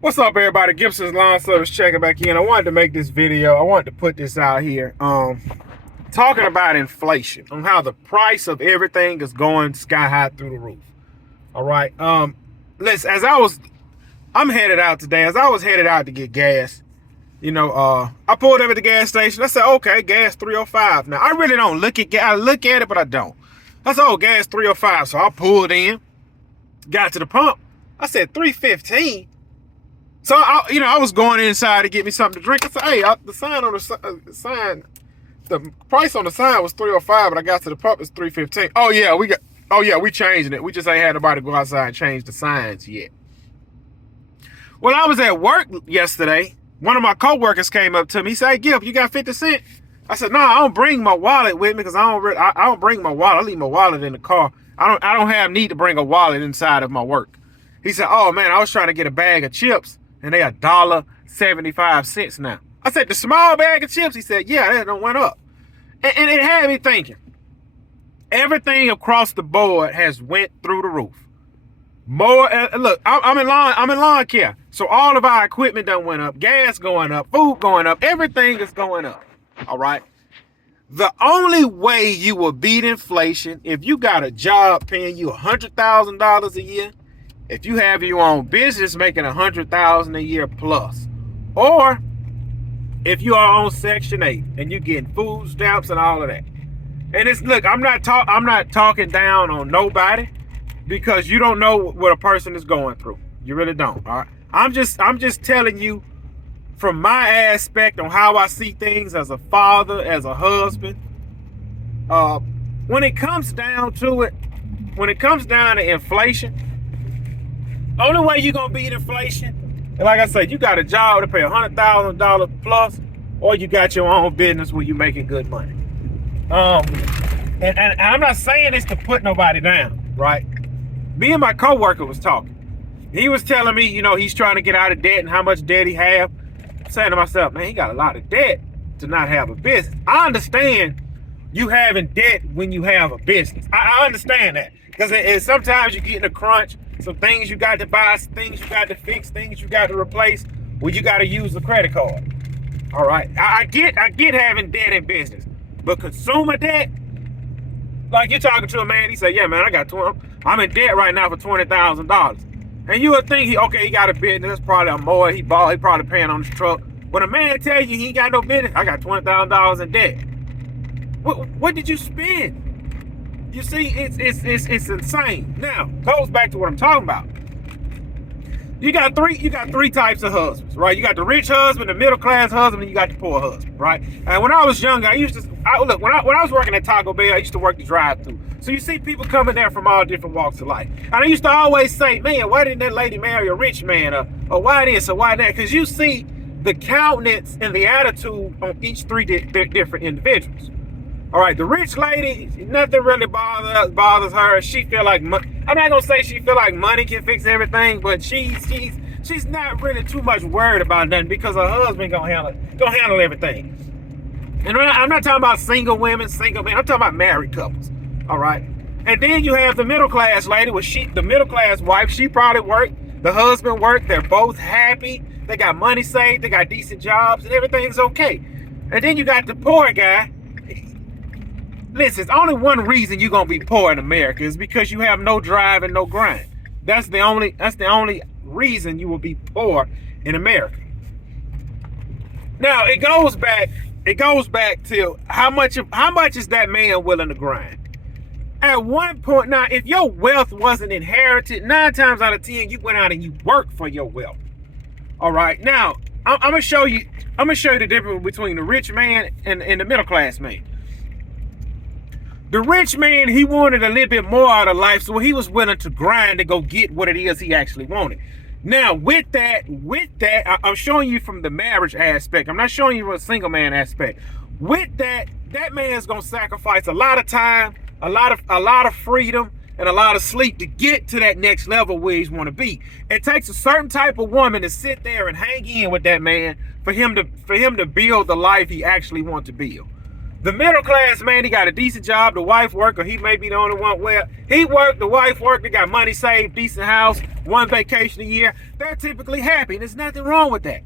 What's up, everybody? Gibson's Lawn Service checking back in. I wanted to make this video. I wanted to put this out here. Talking about inflation, on how the price of everything is going sky high through the roof. All right. Listen, I'm headed out today. As I was headed out to get gas, I pulled up at the gas station. I said, okay, gas 305. Now I really don't look at gas. I look at it, but I don't. I said, oh, gas 305. So I pulled in, got to the pump. I said 315. So I was going inside to get me something to drink. I said, hey, the price on the sign was 305, but I got to the pump, it's 315. We changing it. We just ain't had nobody go outside and change the signs yet. Well, I was at work yesterday. One of my coworkers came up to me. He said, hey, Gib, you got 50 cents? I said, no, I don't bring my wallet with me because I don't bring my wallet. I leave my wallet in the car. I don't have need to bring a wallet inside of my work. He said, oh man, I was trying to get a bag of chips and they $1.75 now. I said, the small bag of chips? He said, yeah, that done went up. And it had me thinking. Everything across the board has went through the roof. More, look, I'm in lawn care. So all of our equipment done went up. Gas going up, food going up, everything is going up. All right. The only way you will beat inflation, if you got a job paying you $100,000 a year, if you have your own business making $100,000 a year plus, or if you are on Section 8 and you're getting food stamps and all of that. And look, I'm not talking down on nobody because you don't know what a person is going through. You really don't. All right. I'm just telling you from my aspect on how I see things as a father, as a husband. When it comes down to inflation, only way you're gonna beat inflation, and like I said, you got a job to pay $100,000 plus, or you got your own business where you're making good money. And I'm not saying this to put nobody down, right? Me and my coworker was talking. He was telling me, he's trying to get out of debt and how much debt he have. I'm saying to myself, man, he got a lot of debt to not have a business. I understand you having debt when you have a business. I understand that because sometimes you get in a crunch. Some things you got to buy, some things you got to fix, things you got to replace. Well, you got to use the credit card. All right, I get having debt in business, but consumer debt, like you're talking to a man, he said, yeah, man, I'm in debt right now for $20,000. And you would think he got a business, that's probably a mower he bought, he probably paying on his truck. When a man tell you he ain't got no business, I got $20,000 in debt. What did you spend? You see, it's insane. Now, goes back to what I'm talking about. You got three types of husbands, right? You got the rich husband, the middle class husband, and you got the poor husband, right? And when I was younger, when I was working at Taco Bell, I used to work the drive-thru. So you see people coming there from all different walks of life. And I used to always say, man, why didn't that lady marry a rich man? Or why this or why that? Because you see the countenance and the attitude on each three different individuals. All right, the rich lady, nothing really bothers her. She feel like I'm not gonna say she feel like money can fix everything, but she's not really too much worried about nothing because her husband gonna handle everything. And I'm not talking about single women, single men. I'm talking about married couples. All right, and then you have the middle class lady, the middle class wife. She probably worked, the husband worked. They're both happy. They got money saved. They got decent jobs, and everything's okay. And then you got the poor guy. Listen, it's only one reason you're gonna be poor in America is because you have no drive and no grind. That's the only reason you will be poor in America. Now it goes back to how much is that man willing to grind? At one point, now if your wealth wasn't inherited, 9 times out of 10 you went out and you worked for your wealth. All right, now I'm gonna show you the difference between the rich man and the middle class man. The rich man, he wanted a little bit more out of life, so he was willing to grind to go get what it is he actually wanted. Now, with that, I'm showing you from the marriage aspect. I'm not showing you from a single man aspect. With that man's gonna sacrifice a lot of time, a lot of freedom, and a lot of sleep to get to that next level where he's want to be. It takes a certain type of woman to sit there and hang in with that man for him to build the life he actually wants to build. The middle class man, he got a decent job, the wife work, or he may be the only one where he worked, the wife worked, they got money saved, decent house, one vacation a year. They're typically happy. And there's nothing wrong with that.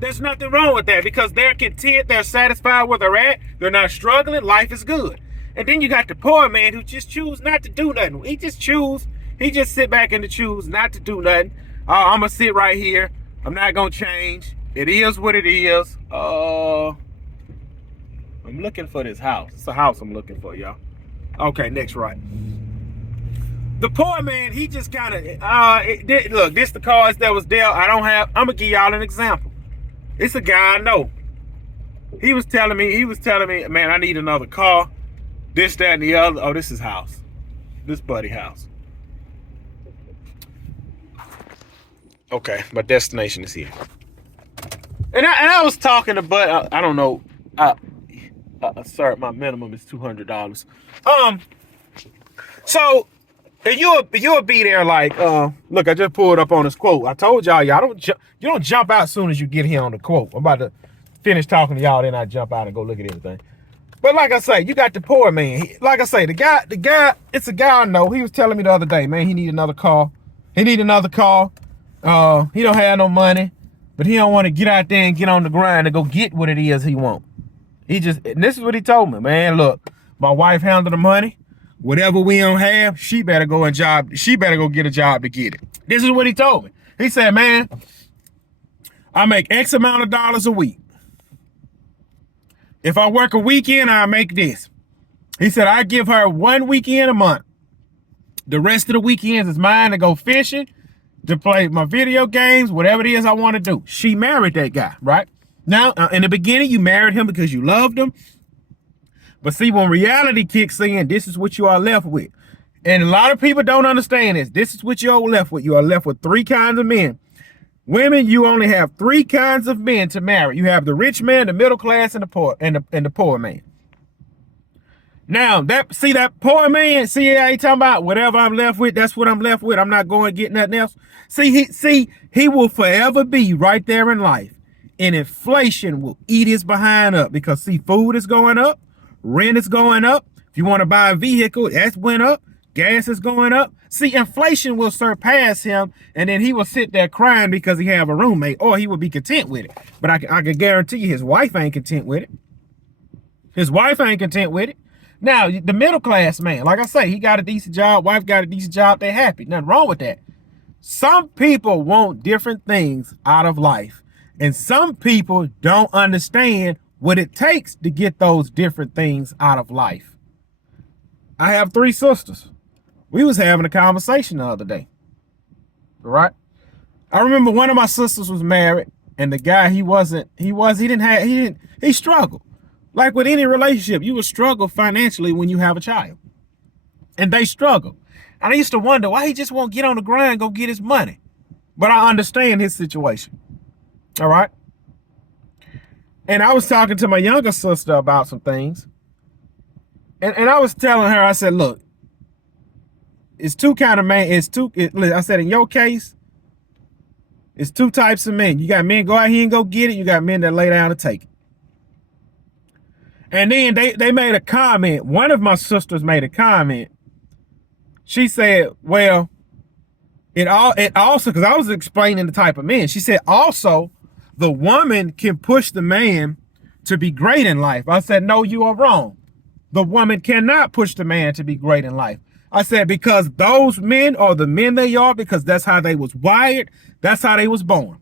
There's nothing wrong with that because they're content, they're satisfied where they're at, they're not struggling, life is good. And then you got the poor man who just choose not to do nothing. He just sit back and choose not to do nothing. I'm gonna sit right here. I'm not gonna change. It is what it is. I'm looking for this house. It's a house I'm looking for, y'all. Okay, next right. The poor man, he just kind of, look, this the cards that was dealt. I'm gonna give y'all an example. It's a guy I know. He was telling me, man, I need another car. This, that, and the other. Oh, this is house. This buddy house. Okay, my destination is here. And I was talking to Bud. I don't know. Sir, my minimum is $200. So you'll be there like, look, I just pulled up on this quote. I told y'all, you don't jump out as soon as you get here on the quote. I'm about to finish talking to y'all, then I jump out and go look at everything. But like I say, you got the poor man. Like I say, the guy, it's a guy I know. He was telling me the other day, man, he need another car. He don't have no money, but he don't want to get out there and get on the grind and go get what it is he want. And this is what he told me, man. Look, my wife handle the money. Whatever we don't have, she better go get a job to get it. This is what he told me. He said, man, I make X amount of dollars a week. If I work a weekend, I make this. He said, I give her 1 weekend a month. The rest of the weekends is mine to go fishing, to play my video games, whatever it is I want to do. She married that guy, right? Now, in the beginning, you married him because you loved him. But see, when reality kicks in, this is what you are left with. And a lot of people don't understand this. This is what you're left with. You are left with 3 kinds of men. Women, you only have 3 kinds of men to marry. You have the rich man, the middle class, and the poor, and the poor man. Now, that poor man, see how he talking about whatever I'm left with, that's what I'm left with. I'm not going to get nothing else. See, he will forever be right there in life. And inflation will eat his behind up because see, food is going up, rent is going up. If you want to buy a vehicle, that's went up. Gas is going up. See, inflation will surpass him, and then he will sit there crying because he have a roommate, or he will be content with it. But I can guarantee you his wife ain't content with it. His wife ain't content with it. Now, the middle class man, like I say, he got a decent job, wife got a decent job, they're happy. Nothing wrong with that. Some people want different things out of life, and some people don't understand what it takes to get those different things out of life. I have 3 sisters. We was having a conversation the other day, right? I remember one of my sisters was married, and the guy, he struggled. Like with any relationship, you will struggle financially when you have a child. And they struggle. And I used to wonder why he just won't get on the grind, go get his money. But I understand his situation. All right? And I was talking to my younger sister about some things. And I was telling her, I said, look, it's 2 kind of men. I said, in your case, it's 2 types of men. You got men go out here and go get it. You got men that lay down to take it. And then they made a comment. One of my sisters made a comment. She said, well, it also, because I was explaining the type of men. She said, also, the woman can push the man to be great in life. I said, no, you are wrong. The woman cannot push the man to be great in life. I said, because those men are the men they are, because that's how they was wired. That's how they was born.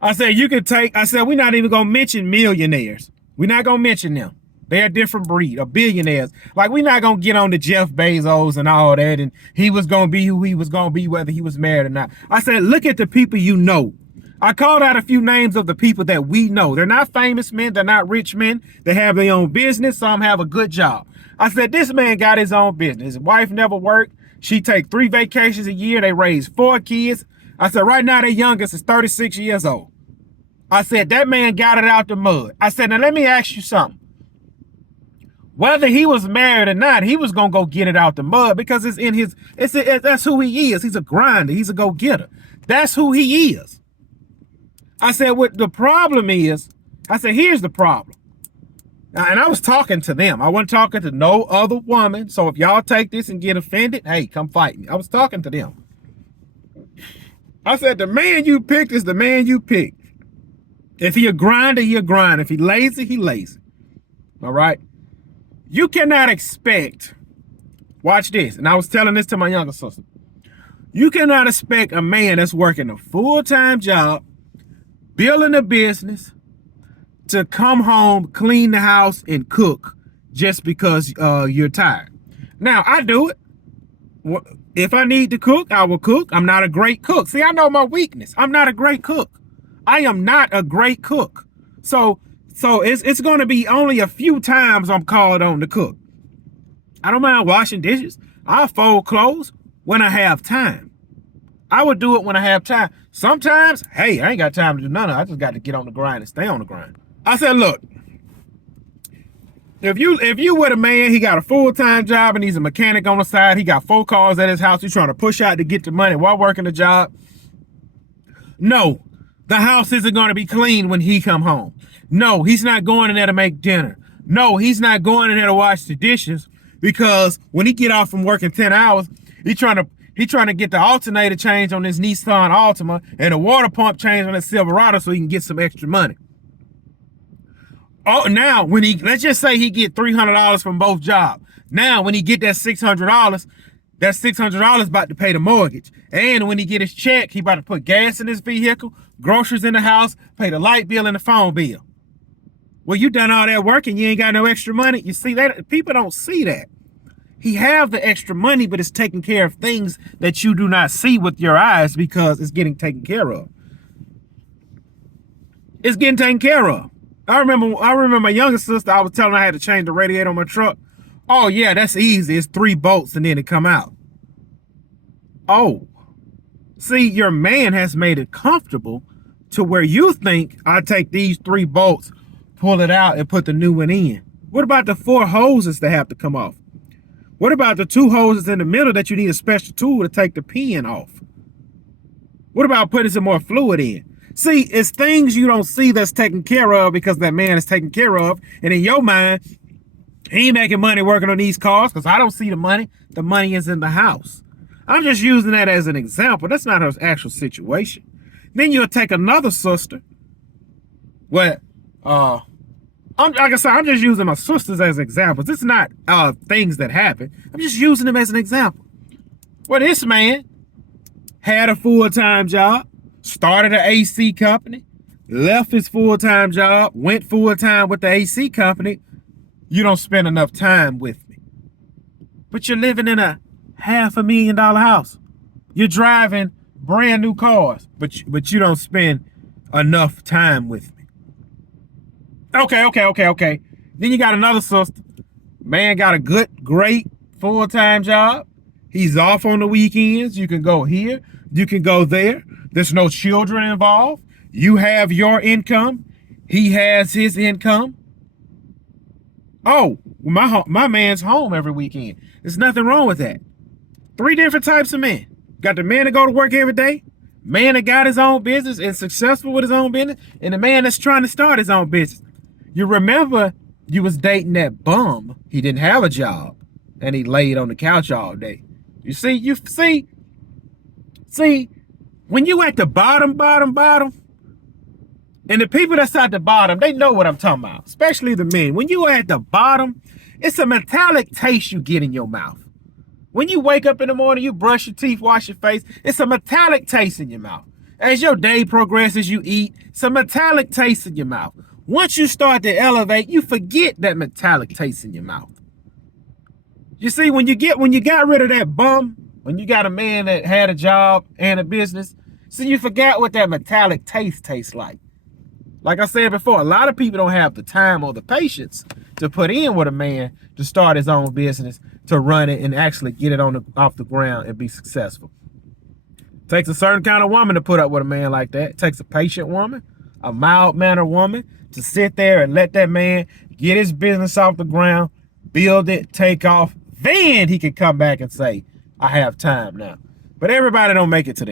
I said, we're not even going to mention millionaires. We're not going to mention them. They're a different breed of billionaires. Like, we're not going to get on to Jeff Bezos and all that. And he was going to be who he was going to be, whether he was married or not. I said, look at the people you know. I called out a few names of the people that we know. They're not famous men. They're not rich men. They have their own business. Some have a good job. I said, this man got his own business. His wife never worked. She take 3 vacations a year. They raise 4 kids. I said, right now, their youngest is 36 years old. I said, that man got it out the mud. I said, now let me ask you something. Whether he was married or not, he was going to go get it out the mud because that's who he is. He's a grinder. He's a go-getter. That's who he is. I said, what the problem is, I said, here's the problem. And I was talking to them. I wasn't talking to no other woman. So if y'all take this and get offended, hey, come fight me. I was talking to them. I said, the man you picked is the man you picked. If he a grinder, he a grinder. If he lazy, he lazy. All right? You cannot expect, watch this, and I was telling this to my younger sister. You cannot expect a man that's working a full-time job, building a business, to come home, clean the house, and cook just because you're tired. Now, I do it. If I need to cook, I will cook. I'm not a great cook. See, I know my weakness. I'm not a great cook. I am not a great cook. So it's going to be only a few times I'm called on to cook. I don't mind washing dishes. I'll fold clothes when I have time. I would do it when I have time. Sometimes, hey, I ain't got time to do none of it. I just got to get on the grind and stay on the grind. I said, look, if you with a man, he got a full-time job and he's a mechanic on the side, he got 4 cars at his house, he's trying to push out to get the money while working the job. No, the house isn't going to be clean when he come home. No, he's not going in there to make dinner. No, he's not going in there to wash the dishes, because when he get off from working 10 hours, he trying to get the alternator changed on his Nissan Altima and the water pump changed on his Silverado so he can get some extra money. Oh, now when let's just say he get $300 from both jobs. Now when he get that $600, that $600 about to pay the mortgage. And when he get his check, he about to put gas in his vehicle, groceries in the house, pay the light bill and the phone bill. Well, you done all that work and you ain't got no extra money. You see that? People don't see that. He have the extra money, but it's taking care of things that you do not see with your eyes because it's getting taken care of. It's getting taken care of. I remember my younger sister, I was telling her I had to change the radiator on my truck. Oh yeah, that's easy. It's 3 bolts and then it come out. Oh, see, your man has made it comfortable to where you think I take these 3 bolts, pull it out and put the new one in. What about the 4 hoses that have to come off? What about the 2 hoses in the middle that you need a special tool to take the pin off? What about putting some more fluid in? See, it's things you don't see that's taken care of because that man is taken care of. And in your mind, he ain't making money working on these cars because I don't see the money. The money is in the house. I'm just using that as an example. That's not her actual situation. Then you'll take another sister. Like I said, I'm just using my sisters as examples. It's not things that happen. I'm just using them as an example. Well, this man had a full-time job, started an AC company, left his full-time job, went full-time with the AC company. You don't spend enough time with me. But you're living in a $500,000 house. You're driving brand new cars, but you don't spend enough time with me. Okay. Then you got another sister. Man got a great full-time job. He's off on the weekends. You can go here. You can go there. There's no children involved. You have your income. He has his income. Oh, my man's home every weekend. There's nothing wrong with that. 3 different types of men. Got the man that go to work every day, man that got his own business and successful with his own business, and the man that's trying to start his own business. You remember you was dating that bum. He didn't have a job, and he laid on the couch all day. You see, when you at the bottom, and the people that's at the bottom, they know what I'm talking about, especially the men. When you at the bottom, it's a metallic taste you get in your mouth. When you wake up in the morning, you brush your teeth, wash your face, it's a metallic taste in your mouth. As your day progresses, you eat, it's a metallic taste in your mouth. Once you start to elevate, you forget that metallic taste in your mouth. You see, when you got rid of that bum, when you got a man that had a job and a business, so you forgot what that metallic taste tastes like. Like I said before, a lot of people don't have the time or the patience to put in with a man to start his own business, to run it and actually get it off the ground and be successful. It takes a certain kind of woman to put up with a man like that. It takes a patient woman, a mild-mannered woman to sit there and let that man get his business off the ground, build it, take off. Then he can come back and say, I have time now. But everybody don't make it to the